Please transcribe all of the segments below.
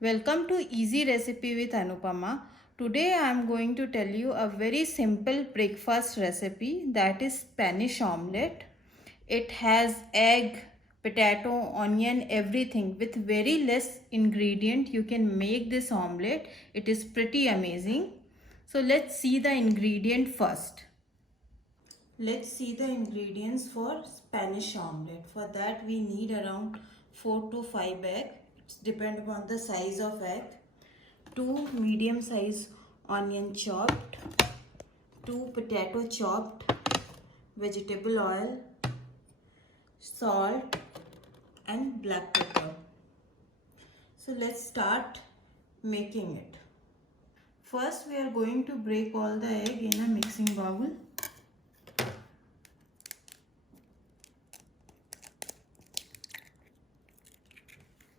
Welcome to Easy Recipe with Anupama. Today I am going to tell you a very simple breakfast recipe, that is Spanish omelette. It has egg, potato, onion, everything. With very less ingredient you can make this omelette. It is pretty amazing. So let's see the ingredient first. Let's see the ingredients for Spanish omelette. For that we need around 4 to 5 egg. It depends upon the size of egg. 2 medium size onion chopped. 2 potato chopped. Vegetable oil, salt and black pepper. So let's start making it. First we are going to break all the egg in a mixing bowl.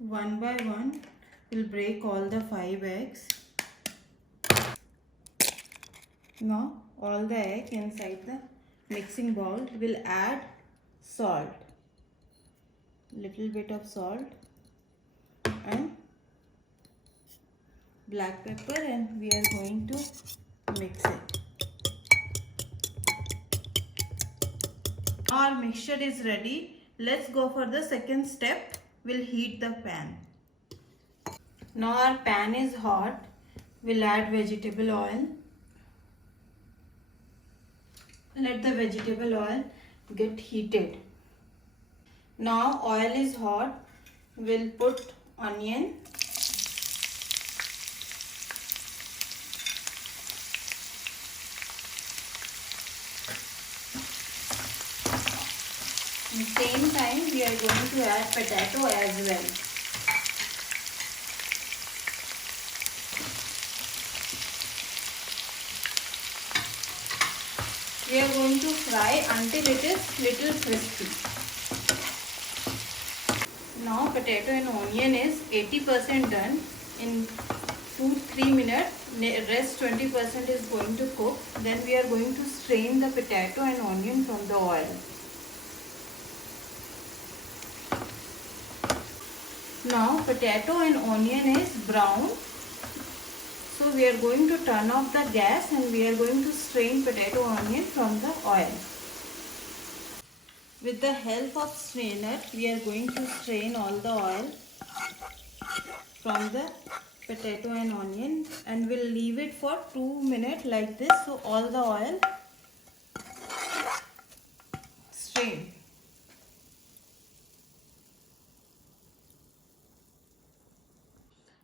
One by one, we'll break all the 5 eggs. Now, all the egg inside the mixing bowl, we'll add salt. Little bit of salt and black pepper, and we are going to mix it. Our mixture is ready. Let's go for the second step. We'll heat the pan. Now our pan is hot. We'll add vegetable oil. Let the vegetable oil get heated. Now oil is hot. We'll put onion. At the same time we are going to add potato as well. We are going to fry until it is little crispy. Now potato and onion is 80% done. In 2-3 minutes, rest 20% is going to cook. Then we are going to strain the potato and onion from the oil. Now potato and onion is brown. So we are going to turn off the gas and we are going to strain potato onion from the oil. With the help of strainer, we are going to strain all the oil from the potato and onion, and we'll leave it for 2 minutes like this, so all the oil strained.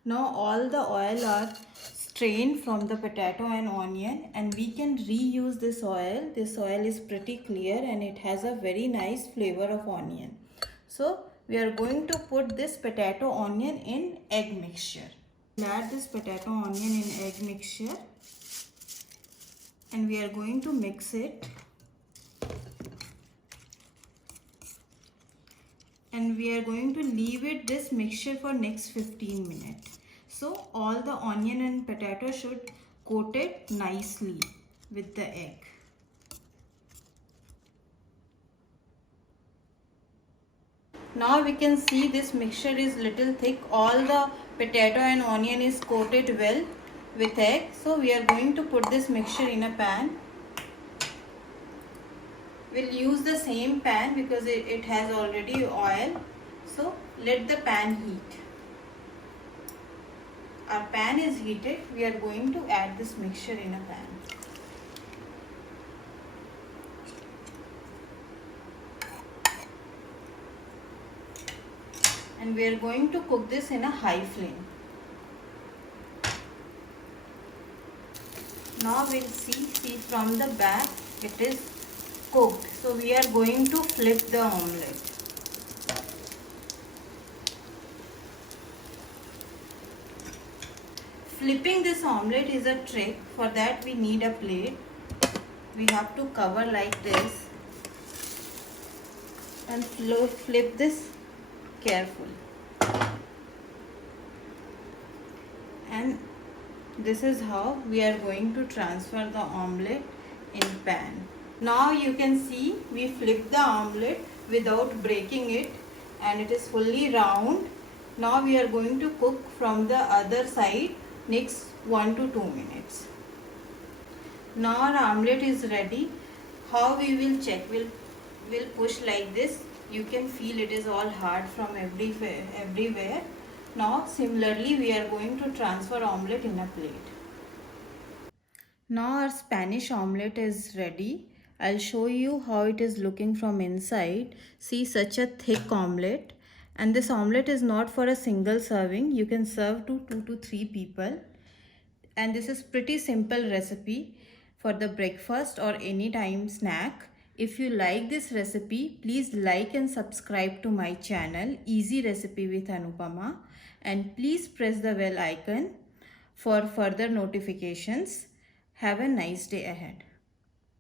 Now all the oil are strained from the potato and onion, and we can reuse this oil. This oil is pretty clear and it has a very nice flavor of onion. So we are going to put this potato onion in egg mixture. Add this potato onion in egg mixture and we are going to mix it. And we are going to leave it this mixture for next 15 minutes. So all the onion and potato should coat it nicely with the egg. Now we can see this mixture is little thick. All the potato and onion is coated well with egg. So we are going to put this mixture in a pan. We'll use the same pan because it has already oil. So let the pan heat. Our pan is heated. We are going to add this mixture in a pan. And we are going to cook this in a high flame. Now we'll see from the back it is cooked. So we are going to flip the omelette. Flipping this omelette is a trick. For that we need a plate. We have to cover like this and flip this carefully. And this is how we are going to transfer the omelette in pan. Now you can see we flip the omelette without breaking it and it is fully round Now we are going to cook from the other side next 1 to 2 minutes. Now our omelette is ready. How we will check? We'll push like this. You can feel it is all hard from everywhere. Now similarly we are going to transfer omelette in a plate. Now our Spanish omelette is ready. I'll show you how it is looking from inside. See, such a thick omelette. And this omelette is not for a single serving. You can serve to 2 to 3 people. And this is pretty simple recipe for the breakfast or any time snack. If you like this recipe, please like and subscribe to my channel, Easy Recipe with Anupama, and please press the bell icon for further notifications. Have a nice day ahead.